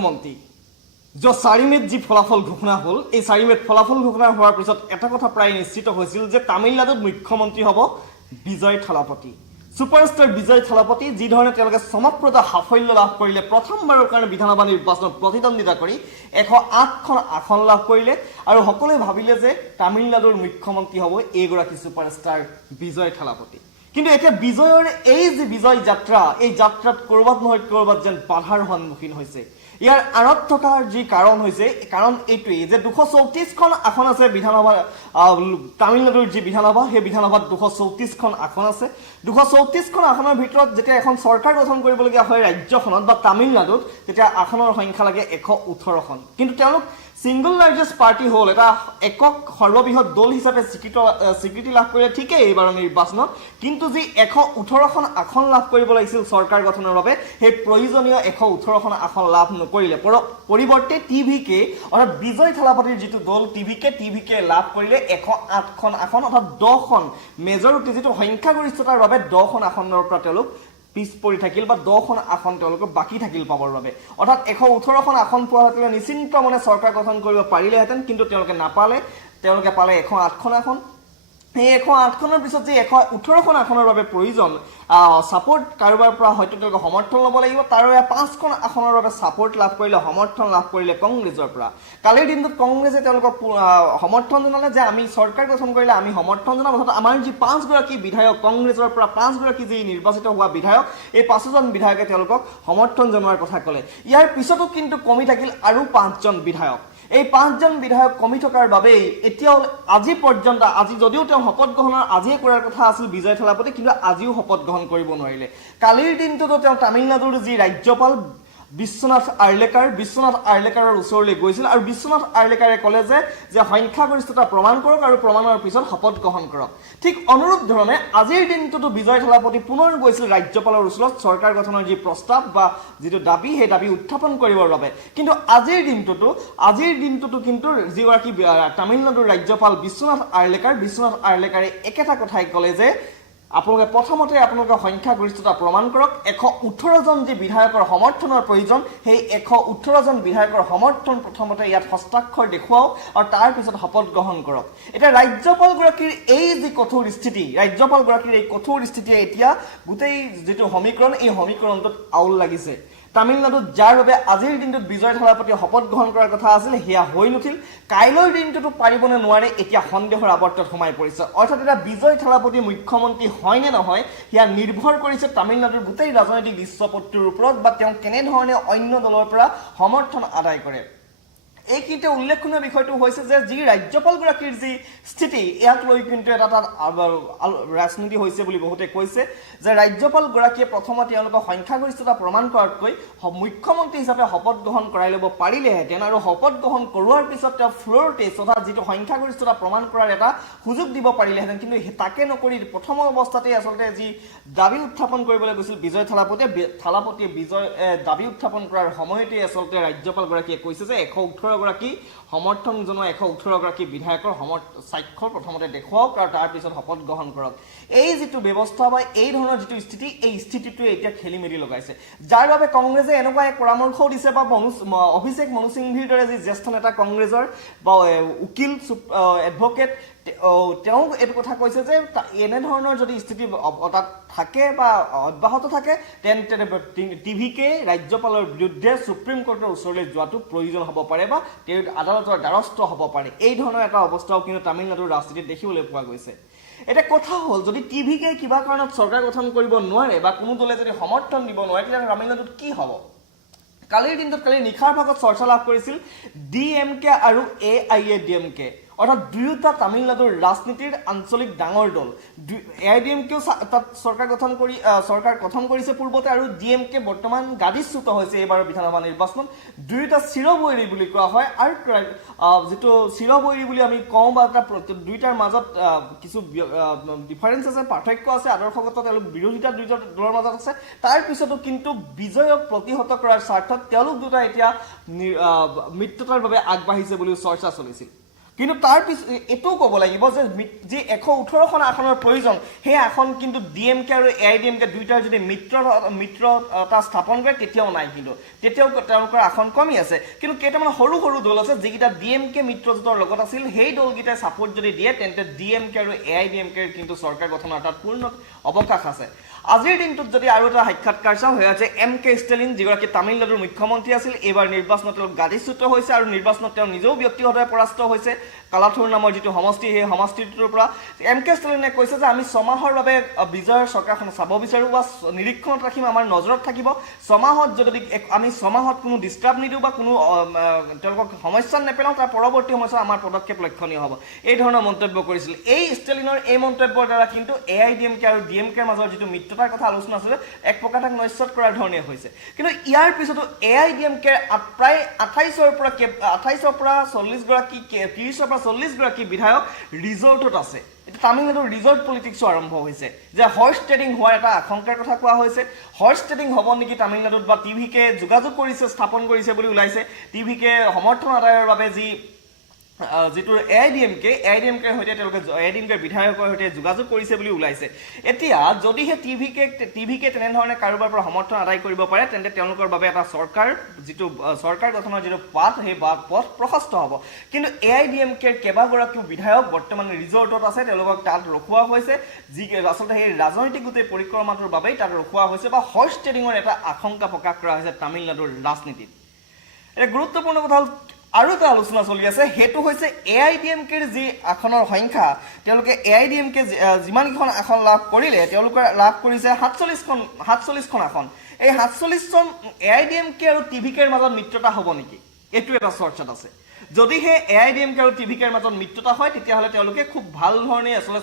মন্ত্ৰী जो 4 মেত যি ফলাফল ঘোষণা হল এই 4 মেত ফলাফল ঘোষণা হোৱাৰ পিছত এটা কথা প্ৰায় নিশ্চিত হৈছিল যে তামিলনাডুত মুখ্যমন্ত্ৰী হ'ব বিজয় থালাপতি সুপাৰষ্টাৰ বিজয় থালাপতি যি ধৰণে তেওঁলোকে চমকপ্ৰদ সাফল্য লাভ কৰিলে প্ৰথমবাৰৰ কাৰণে বিধানসভা নিৰ্বাচনত প্ৰতিদ্বন্দ্বিতা কৰি 108খন আসন লাভ কৰিলে আৰু সকলোৱে ভাবিলে যে তামিলনাডুৰ মুখ্যমন্ত্ৰী হ'ব এইগৰাকী সুপাৰষ্টাৰ বিজয় থালাপতি কিন্তু এতিয়া বিজয়ৰ এই যে বিজয় যাত্ৰা এই যাত্ৰাত কৰবাত নহয় কৰবাত যেন বাধাৰ সন্মুখীন হৈছে ইয়াৰ আঁৰত থকাৰ যি কাৰণ হৈছে কাৰণ এইটোৱেই যে 234খন আসন আছে বিধানসভা তামিলনাডুৰ যি বিধানসভা সেই বিধানসভাত 234খন আসন আছে 234খন আসনৰ ভিতৰত যেতিয়া এখন চৰকাৰ গঠন কৰিবলগীয়া হয় ৰাজ্যখনত বা তামিলনাডুত তেতিয়া আসনৰ সংখ্যা লাগে 118খন কিন্তু তেওঁলোক সিঙ্গল লাৰ্জেষ্ট পাৰ্টি হল এটা একক সৰ্ববৃহৎ দল হিচাপে স্বীকৃতি লাভ কৰিলে ঠিকই এইবাৰ নিৰ্বাচনত কিন্তু যি 118খন আসন লাভ কৰিব লাগিছিল চৰকাৰ গঠনৰ বাবে সেই প্ৰয়োজনীয় 118খন আসন লাভ নকৰিলে পৰিৱৰ্তে টিভিকে অৰ্থাৎ বিজয় থালাপতিৰ যিটো দল টিভিকে লাভ কৰিলে 108খন আসন অৰ্থাৎ 10খন মেজৰিটি যিটো সংখ্যাগৰিষ্ঠতাৰ বাবে 10খন আসনৰ পৰা তেওঁলোক পিছ পৰি থাকিল বা 10খন আসন তেওঁলোকৰ বাকি থাকিল পাবৰ বাবে অৰ্থাৎ 118খন আসন পোৱা হলে নিশ্চিন্ত মনে চৰকাৰ গঠন কৰিব পাৰিলেহেঁতেন কিন্তু তেওঁলোকে নাপালে তেওঁলোকে পালে 108খন আসন এই 108খনৰ পিছত যে 118খন আসনৰ বাবে প্ৰয়োজন সাপোৰ্ট কাৰোবাৰ পৰা হয়তো তেওঁলোকে সমৰ্থন ল'ব লাগিব তাৰ 5খন আসনৰ বাবে সাপোৰ্ট লাভ কৰিলে সমৰ্থন লাভ কৰিলে কংগ্ৰেছৰ পৰা কালিৰ দিনটোত কংগ্ৰেছে তেওঁলোকক সমৰ্থন জনালে যে আমি চৰকাৰ গঠন কৰিলে আমি সমৰ্থন জনাম অৰ্থাৎ আমাৰ যি 5 গৰাকী বিধায়ক কংগ্ৰেছৰ পৰা 5 গৰাকী যি নিৰ্বাচিত হোৱা বিধায়ক এই 5জন বিধায়কে তেওঁলোকক সমৰ্থন জনোৱাৰ কথা ক'লে ইয়াৰ পিছতো কিন্তু কমি থাকিল আৰু 5জন বিধায়ক এই 5জন বিধায়ক কমি থকাৰ বাবে এতিয়াও আজি পৰ্যন্ত আজি যদিও তেওঁ শপত গ্ৰহণৰ আজিয়ে কৰাৰ কথা আছিল বিজয় থালাপতি কিন্তু আজিও শপত গ্ৰহণ কৰিব নোৱাৰিলে কালিৰ দিনটোতো তেওঁ তামিলনাডুৰ যি ৰাজ্যপাল বিশ্বনাথ আৰ্লেকাৰৰ ওচৰলৈ গৈছিল আৰু বিশ্বনাথ আৰ্লেকাৰে ক'লে যে সংখ্যাগৰিষ্ঠতা প্ৰমাণ কৰক আৰু প্ৰমাণৰ পিছত শপত গ্ৰহণ কৰক ঠিক অনুৰূপ ধৰণে আজিৰ দিনটোতো বিজয় থালাপতি পুনৰ গৈছিল ৰাজ্যপালৰ ওচৰত চৰকাৰ গঠনৰ যি প্ৰস্তাৱ বা যিটো দাবী সেই দাবী উত্থাপন কৰিবৰ বাবে কিন্তু আজিৰ দিনটোতো কিন্তু যিগৰাকী তামিলনাডুৰ ৰাজ্যপাল বিশ্বনাথ আৰ্লেকাৰে একেটা কথাই ক'লে যে আপোনালোকে প্ৰথমতে আপোনালোকৰ সংখ্যাগৰিষ্ঠতা প্ৰমাণ কৰক 118জন যি বিধায়কৰ সমৰ্থনৰ প্ৰয়োজন সেই 118জন বিধায়কৰ সমৰ্থন প্ৰথমতে ইয়াত হস্তাক্ষৰ দেখুৱাওক আৰু তাৰ পিছত শপত গ্ৰহণ কৰক এটা ৰাজ্যপালগৰাকীৰ এই যি কঠোৰ স্থিতিয়ে এতিয়া গোটেই যিটো সমীকৰণ এই সমীকৰণটোত আউল লাগিছে তামিলনাডুত যাৰ বাবে আজিৰ দিনটোত বিজয় থালাপতি শপত গ্ৰহণ কৰাৰ কথা আছিল সেয়া হৈ নুঠিল কাইলৈৰ দিনটোতো পাৰিবনে নোৱাৰে এতিয়া সন্দেহৰ আৱৰ্তত সোমাই পৰিছে অৰ্থাৎ এটা বিজয় থালাপতি মুখ্যমন্ত্ৰী হয় নে নহয় সেয়া নিৰ্ভৰ কৰিছে তামিলনাডুৰ গোটেই ৰাজনৈতিক দৃশ্যপটটোৰ ওপৰত বা তেওঁ কেনেধৰণে অন্য দলৰ পৰা সমৰ্থন আদায় কৰে এইখিনিতে উল্লেখনীয় বিষয়টো হৈছে যে যি ৰাজ্যপালগৰাকীৰ যি স্থিতি ইয়াক লৈ কিন্তু এটা ৰাজনীতি হৈছে বুলি বহুতে কৈছে যে ৰাজ্যপালগৰাকীয়ে প্ৰথমতে তেওঁলোকৰ সংখ্যাগৰিষ্ঠতা প্ৰমাণ কৰাতকৈ মুখ্যমন্ত্ৰী হিচাপে শপত গ্ৰহণ কৰাই ল'ব পাৰিলেহেঁতেন আৰু শপত গ্ৰহণ কৰোৱাৰ পিছত তেওঁ ফ্ল'ৰ টেষ্ট অৰ্থাৎ যিটো সংখ্যাগৰিষ্ঠতা প্ৰমাণ কৰাৰ এটা সুযোগ দিব পাৰিলেহেঁতেন কিন্তু তাকে নকৰি প্ৰথম অৱস্থাতে আচলতে যি দাবী উত্থাপন কৰিবলৈ গৈছিল বিজয় থালাপতিয়ে দাবী উত্থাপন কৰাৰ সময়তে আচলতে ৰাজ্যপালগৰাকীয়ে কৈছে যে 118গৰাকী সমৰ্থন জনোৱা 118গৰাকী বিধায়কৰ স্বাক্ষৰ প্ৰথমতে দেখুৱাওক আৰু তাৰ পিছত শপত গ্ৰহণ কৰক এই যিটো ব্যৱস্থা বা এই ধৰণৰ যিটো স্থিতি এই স্থিতিটোৱে এতিয়া খেলি মেলি লগাইছে যাৰ বাবে কংগ্ৰেছে এনেকুৱা এক পৰামৰ্শও দিছে বা অভিষেক মনু সিংভিৰ দৰে যি জ্যেষ্ঠ নেতা কংগ্ৰেছৰ বা উকিল এডভকেট তেওঁ এইটো কথা কৈছে যে এনেধৰণৰ যদি স্থিতি তাত থাকে বা অব্যাহত থাকে তেন্তে টিভিকে ৰাজ্যপালৰ বিৰুদ্ধে সুপ্ৰিম কোৰ্টৰ ওচৰলৈ যোৱাটো প্ৰয়োজন হ'ব পাৰে বা তেওঁ আদালতৰ দ্বাৰস্থ হ'ব পাৰে এই ধৰণৰ এটা অৱস্থাও কিন্তু তামিলনাডুৰ ৰাজনীতিত দেখিবলৈ পোৱা গৈছে এটা কথা হ'ল যদি টিভিকে কিবা কাৰণত চৰকাৰ গঠন কৰিব নোৱাৰে বা কোনো দলে যদি সমৰ্থন দিব নোৱাৰে তেতিয়া তামিলনাডুত কি হ'ব কালিৰ নিশাৰ ভাগত চৰ্চা লাভ কৰিছিল ডিএমকে আৰু AIADMK অৰ্থাৎ দুয়োটা তামিলনাডুৰ ৰাজনীতিৰ আঞ্চলিক ডাঙৰ দল AIADMকেও তাত চৰকাৰ গঠন কৰিছে পূৰ্বতে আৰু ডিএমকে বৰ্তমান গাদীচ্যুত হৈছে এইবাৰৰ বিধানসভা নিৰ্বাচনত দুয়োটা চিৰবৈৰী বুলি কোৱা হয় আৰু যিটো চিৰবৈৰী বুলি আমি কওঁ বা দুয়োটাৰ মাজত কিছু ডিফাৰেঞ্চ আছে পাৰ্থক্য আছে আদৰ্শগত তেওঁলোক বিৰোধিতা দুয়োটা দলৰ মাজত আছে তাৰ পিছতো কিন্তু বিজয়ক প্ৰতিহত কৰাৰ স্বাৰ্থত তেওঁলোক দুটা এতিয়া মিত্ৰতাৰ বাবে আগবাঢ়িছে বুলি চৰ্চা চলিছিল কিন্তু তাৰ পিছত এইটোও ক'ব লাগিব যে যি 118খন আসনৰ প্ৰয়োজন সেই আসন কিন্তু DMK আৰু AIDMK দুইটাৰ যদি মিত্ৰতা স্থাপন কৰে তেতিয়াও নাই, কিন্তু তেতিয়াও তেওঁলোকৰ আসন কমি আছে। কিন্তু কেইটামান সৰু সৰু দল আছে যিকেইটা DMK মিত্ৰজোঁটৰ লগত আছিল, সেই দলকেইটাই ছাপোৰ্ট যদি দিয়ে তেন্তে DMK আৰু AIDMK কিন্তু চৰকাৰ গঠনৰ এটা পূৰ্ণ অৱকাশ আছে। আজিৰ দিনটোত যদি আৰু এটা সাক্ষাৎকাৰ চাওঁ, হৈ আছে MK ষ্টেলিন, যিগৰাকী তামিলনাডুৰ মুখ্যমন্ত্ৰী আছিল। এইবাৰ নিৰ্বাচনত তেওঁ গাদীচ্যুত হৈছে আৰু নিৰ্বাচনত তেওঁ নিজেও ব্যক্তিগতভাৱে পৰাস্ত হৈছে কালাথুৰ নামৰ যিটো সমষ্টি, সেই সমষ্টিটোৰ পৰা। MK ষ্টেলিনে কৈছে যে আমি 6 মাহৰ বাবে বিজয়ৰ চৰকাৰখন চাব বিচাৰোঁ বা নিৰীক্ষণত ৰাখিম, আমাৰ নজৰত থাকিব। 6 মাহত যদি আমি 6 মাহত কোনো ডিষ্টাৰ্ব নিদিওঁ বা কোনো তেওঁলোকক সমস্যাত নেপেলাওঁ, তাৰ পৰৱৰ্তী সময়ছোৱাত আমাৰ পদক্ষেপ লক্ষণীয় হ'ব, এই ধৰণৰ মন্তব্য কৰিছিল। এই ষ্টেলিনৰ এই মন্তব্যৰ দ্বাৰা কিন্তু AIDMK আৰু DMKৰ মাজৰ যিটো মিত্ৰতাৰ কথা আলোচনা আছিলে, এক প্ৰকাৰ তাক নস্যত কৰাৰ ধৰণে হৈছে। কিন্তু ইয়াৰ পিছতো AIDMKৰ প্ৰায় 28ৰ পৰা 40 গৰাকী, 30ৰ পৰা 40 গৰাকী বিধায়ক ৰিজৰ্টত আছে। তামিলনাডুৰ ৰিজৰ্ট পলিটিক্সো আৰম্ভ হৈছে, যে হৰ্চ ট্ৰেডিং হোৱাৰ এটা আশংকাৰ কথা কোৱা হৈছে। হৰ্চ ট্ৰেডিং হ'ব নেকি তামিলনাডুত, বা TVK যোগাযোগ কৰিছে, স্থাপন কৰিছে বুলি ওলাইছে। TVK সমৰ্থন আদায়ৰ বাবে যিটো AIDMKৰ সৈতে তেওঁলোকে AIDMKৰ বিধায়কৰ সৈতে যোগাযোগ কৰিছে বুলি ওলাইছে। এতিয়া যদিহে TVK তেনেধৰণে কাৰোবাৰ পৰা সমৰ্থন আদায় কৰিব পাৰে, তেন্তে তেওঁলোকৰ বাবে এটা চৰকাৰ গঠনৰ যিটো পাথ, সেই পথ প্ৰশস্ত হ'ব। কিন্তু AIDMKৰ কেইবাগৰাকীও বিধায়ক বৰ্তমান ৰিজৰ্টত আছে, তেওঁলোকক তাত ৰখোৱা হৈছে, যি আচলতে সেই ৰাজনৈতিক গোটেই পৰিক্ৰমাটোৰ বাবেই তাত ৰখোৱা হৈছে, বা হৰ্চ ট্ৰেডিঙৰ এটা আশংকা প্ৰকাশ কৰা হৈছে তামিলনাডুৰ ৰাজনীতিত। এটা গুৰুত্বপূৰ্ণ কথা হ'ল, আৰু এটা আলোচনা চলি আছে, সেইটো হৈছে AIDMKৰ যি আসনৰ সংখ্যা। তেওঁলোকে AIDMK যিমানকেইখন আসন লাভ কৰিলে, তেওঁলোকে লাভ কৰিছে 47খন আসন। এই 47খন AIDMK আৰু TVKৰ মাজত মিত্ৰতা হ'ব নেকি, এইটো এটা চৰ্চাত আছে। যদিহে AIDMK আৰু TVKৰ মাজত মিত্ৰতা হয়, তেতিয়াহ'লে তেওঁলোকে খুব ভাল ধৰণে আচলতে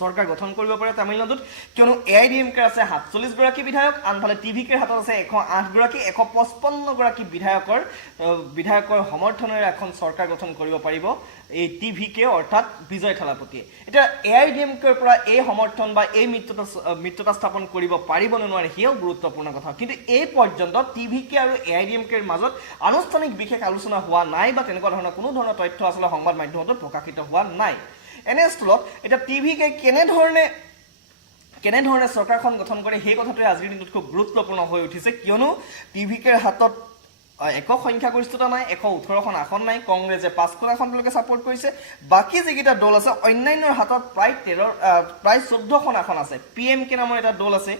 চৰকাৰ গঠন কৰিব পাৰে তামিলনাডুত, কিয়নো AIDMKৰ আছে 47 গৰাকী বিধায়ক, আনফালে TVKৰ হাতত আছে 108 গৰাকী, 155 গৰাকী বিধায়কৰ সমৰ্থনেৰে এখন চৰকাৰ গঠন কৰিব পাৰিব এই TVK অৰ্থাৎ বিজয় থালাপতিয়ে। এতিয়া AIDMKৰ পৰা এই সমৰ্থন বা এই মিত্ৰতা স্থাপন কৰিব পাৰিব নে নোৱাৰে, সেয়াও গুৰুত্বপূৰ্ণ কথা। কিন্তু এই পৰ্যন্ত TVK আৰু AIDMKৰ মাজত আনুষ্ঠানিক বিশেষ আলোচনা হোৱা নাই, বা তেনেকুৱা ধৰণৰ কোনো ধৰণৰ তথ্য আচলতে সংবাদ মাধ্যমত প্ৰকাশিত হোৱা নাই। এনে স্থলত এতিয়া TVK কেনেধৰণে চৰকাৰখন গঠন কৰে, সেই কথাটোৱে আজিৰ দিনটোত খুব গুৰুত্বপূৰ্ণ হৈ উঠিছে, কিয়নো TVKৰ হাতত একক সংখ্যাগৰিষ্ঠতা নাই, 118খন আসন নাই, কংগ্ৰেছে 5খন আসন তেওঁলোকে ছাপোৰ্ট কৰিছে। বাকী যিকেইটা দল আছে, অন্যান্যৰ হাতত প্ৰায় 14খন আসন আছে। PMK নামৰ এটা দল আছে,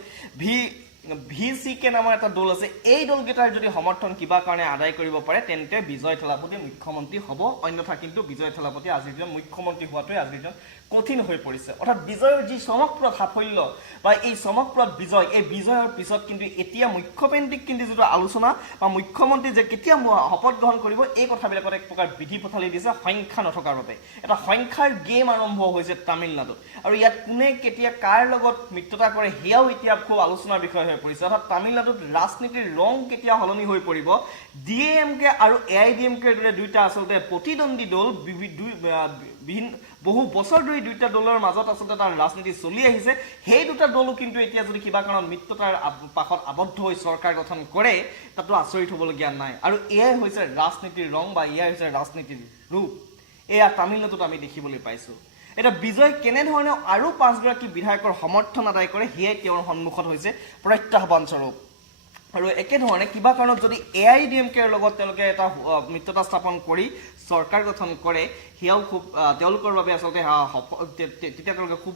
VCK নামৰ এটা দল আছে। এই দলকেইটাৰ যদি সমৰ্থন কিবা কাৰণে আদায় কৰিব পাৰে, তেন্তে বিজয় থালাপতি মুখ্যমন্ত্ৰী হ'ব, অন্যথা কিন্তু বিজয় থালাপতি আজিৰ দিনত মুখ্যমন্ত্ৰী হোৱাটোৱে আজিৰ দিনত কঠিন হৈ পৰিছে। অৰ্থাৎ বিজয়ৰ যি চমকপ্ৰদ সাফল্য বা এই চমকপ্ৰদ বিজয়, এই বিজয়ৰ পিছত কিন্তু এতিয়া মুখ্যকেন্দ্ৰিক কিন্তু যিটো আলোচনা বা মুখ্যমন্ত্ৰী যে কেতিয়া শপত গ্ৰহণ কৰিব, এই কথাবিলাকত এক প্ৰকাৰ বিধি পথালি দিছে সংখ্যা নথকাৰ বাবে। এটা সংখ্যাৰ গেম আৰম্ভ হৈছে তামিলনাডুত, আৰু ইয়াত কোনে কেতিয়া কাৰ লগত মিত্ৰতা কৰে, সেয়াও এতিয়া খুব আলোচনাৰ বিষয় হৈ পৰিছে। অৰ্থাৎ তামিলনাডুত ৰাজনীতিৰ ৰং কেতিয়া সলনি হৈ পৰিব, DMK আৰু AIDMKৰ দৰে দুইটা আচলতে প্ৰতিদ্বন্দ্বী দল, বহু বছৰ ধৰি দুইটা দলৰ মাজত আচলতে এটা ৰাজনীতি চলি আহিছে। সেই দুটা দলো কিন্তু এতিয়া যদি কিবা কাৰণত মিত্ৰতাৰ পাশত আবদ্ধ হৈ চৰকাৰ গঠন কৰে, তাতো আচৰিত হ'বলগীয়া নাই। আৰু এয়াই হৈছে ৰাজনীতিৰ ৰং বা এয়াই হৈছে ৰাজনীতিৰ ৰূপ, এয়া তামিলনাডুত আমি দেখিবলৈ পাইছোঁ। এতিয়া বিজয় কেনেধৰণে আৰু 5 গৰাকী বিধায়কৰ সমৰ্থন আদায় কৰে, সেয়াই তেওঁৰ সন্মুখত হৈছে প্ৰত্যাহ্বানস্বৰূপ। আৰু একেধৰণে কিবা কাৰণত যদি AIDMKৰ লগত তেওঁলোকে এটা মিত্ৰতা স্থাপন কৰি চৰকাৰ গঠন কৰে, সেয়াও খুব তেওঁলোকৰ বাবে আচলতে তেতিয়া তেওঁলোকে খুব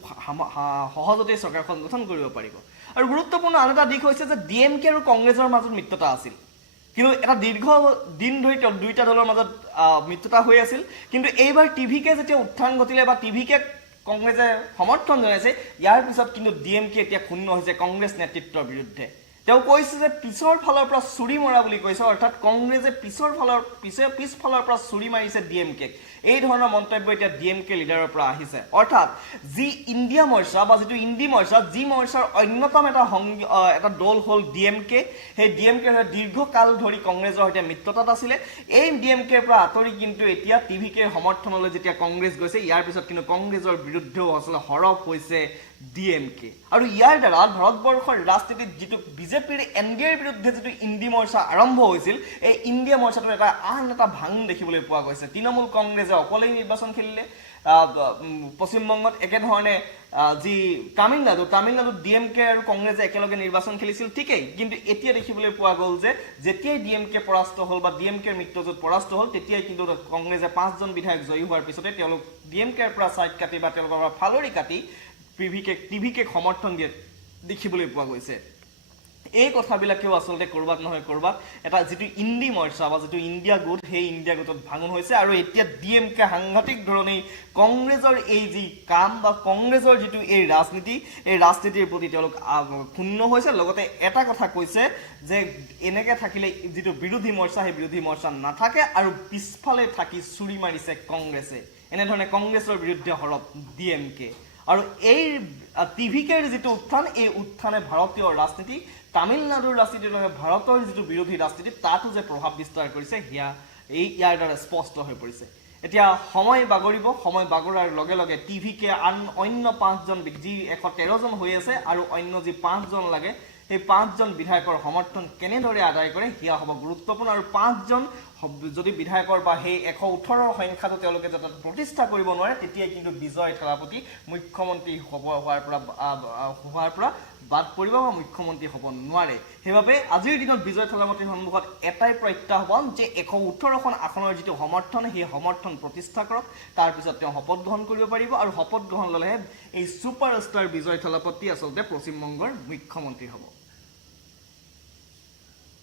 সহজতে চৰকাৰখন গঠন কৰিব পাৰিব। আৰু গুৰুত্বপূৰ্ণ আন এটা দিশ হৈছে যে DMK আৰু কংগ্ৰেছৰ মাজত মিত্ৰতা আছিল, কিন্তু এটা দীৰ্ঘ দিন ধৰি দুইটা দলৰ মাজত মিত্ৰতা হৈ আছিল। কিন্তু এইবাৰ TVK যেতিয়া উত্থান ঘটিলে বা TVK কংগ্ৰেছে সমৰ্থন জনাইছে, ইয়াৰ পিছত কিন্তু DMK এতিয়া ক্ষুণ্ণ হৈছে কংগ্ৰেছ নেতৃত্বৰ বিৰুদ্ধে। তেওঁ কৈছে যে পিছৰ ফালৰ পৰা চুৰি মৰা বুলি কৈছে, অৰ্থাৎ কংগ্ৰেছে পিছফালৰ পৰা চুৰি মাৰিছে DMKক। এই ধৰণৰ মন্তব্য এতিয়া DMK লিডাৰৰ পৰা আহিছে। অৰ্থাৎ যি ইণ্ডিয়া মৰ্চা বা যিটো ইণ্ডি মৰ্চা, যি মৰ্চাৰ অন্যতম এটা দল হ'ল DMK, সেই DMK দীৰ্ঘকাল ধৰি কংগ্ৰেছৰ সৈতে মিত্ৰতাত আছিলে। এই DMKৰ পৰা আঁতৰি কিন্তু এতিয়া TVKৰ সমৰ্থনলৈ যেতিয়া কংগ্ৰেছ গৈছে, ইয়াৰ পিছত কিন্তু কংগ্ৰেছৰ বিৰুদ্ধেও আচলতে সৰব হৈছে ডিএমকে আৰু ইয়াৰ দ্বাৰা ভাৰতবৰ্ষৰ ৰাজনীতিত যিটো বিজেপিৰ এনডিএৰ বিৰুদ্ধে যিটো ইণ্ডি মৰ্চা আৰম্ভ হৈছিল এই ইণ্ডিয়া মৰ্চাটোৰ আন এটা ভাঙন দেখিবলৈ পোৱা গৈছে তৃণমূল কংগ্ৰেছে অকলেই নিৰ্বাচন খেলিলে পশ্চিমবংগত একেধৰণে যি তামিলনাডুত ডিএমকে আৰু কংগ্ৰেছে একেলগে নিৰ্বাচন খেলিছিল ঠিকেই কিন্তু এতিয়া দেখিবলৈ পোৱা গ'ল যে যেতিয়াই ডিএমকে পৰাস্ত হ'ল বা ডিএমকেৰ মিত্ৰজোঁট পৰাস্ত হ'ল তেতিয়াই কিন্তু কংগ্ৰেছে 5জন বিধায়ক জয়ী হোৱাৰ পিছতে তেওঁলোক ডিএমকেৰ পৰা ছাইড কাটি বা তেওঁলোকৰ পৰা ফালৰি কাটি টিভিকে সমৰ্থন দিয়ে দেখিবলৈ পোৱা গৈছে এই কথাবিলাকেও আচলতে কৰবাত নহয় কৰবাত এটা যিটো ইণ্ডি মৰ্চা বা যিটো ইণ্ডিয়া গোট সেই ইণ্ডিয়া গোটত ভাঙন হৈছে আৰু এতিয়া ডিএমকে সাংঘাতিক ধৰণে কংগ্ৰেছৰ এই যি কাম বা কংগ্ৰেছৰ যিটো এই ৰাজনীতিৰ প্ৰতি তেওঁলোক ক্ষুণ্ণ হৈছে লগতে এটা কথা কৈছে যে এনেকে থাকিলে যিটো বিৰোধী মৰ্চা সেই বিৰোধী মৰ্চা নাথাকে আৰু পিছফালে থাকি চুৰি মাৰিছে কংগ্ৰেছে এনেধৰণে কংগ্ৰেছৰ বিৰুদ্ধে হৰপ ডিএমকে আৰু এই টিভিকেৰ যিটো উত্থান এই উত্থানে ভাৰতীয় ৰাজনীতি তামিলনাডুৰ ৰাজনীতিৰ লগত ভাৰতৰ যিটো বিৰোধী ৰাজনীতি তাতো যে প্ৰভাৱ বিস্তাৰ কৰিছে ইয়াৰ দ্বাৰা স্পষ্ট হৈ পৰিছে এতিয়া সময় বাগৰাৰ লগে লগে টিভিকে অন্য 5জন যি 113জন হৈ আছে আৰু অন্য যি 5জন লাগে সেই 5জন বিধায়কৰ সমৰ্থন কেনেদৰে আদায় কৰে সেয়া হ'ব গুৰুত্বপূৰ্ণ আৰু 5জন যদি বিধায়কৰ বা সেই 118ৰ সংখ্যাটো তেওঁলোকে যাতে প্ৰতিষ্ঠা কৰিব নোৱাৰে তেতিয়াই কিন্তু বিজয় থালাপতি মুখ্যমন্ত্ৰী হোৱাৰ পৰা বাদ পৰিব বা মুখ্যমন্ত্ৰী হ'ব নোৱাৰে সেইবাবে আজিৰ দিনত বিজয় থালাপতিৰ সন্মুখত এটাই প্ৰত্যাহ্বান যে 118খন আসনৰ যিটো সমৰ্থন সেই সমৰ্থন প্ৰতিষ্ঠা কৰক তাৰপিছত তেওঁ শপত গ্ৰহণ কৰিব পাৰিব আৰু শপত গ্ৰহণ ল'লেহে এই ছুপাৰষ্টাৰ বিজয় থালাপতি আচলতে পশ্চিমবংগৰ মুখ্যমন্ত্ৰী হ'ব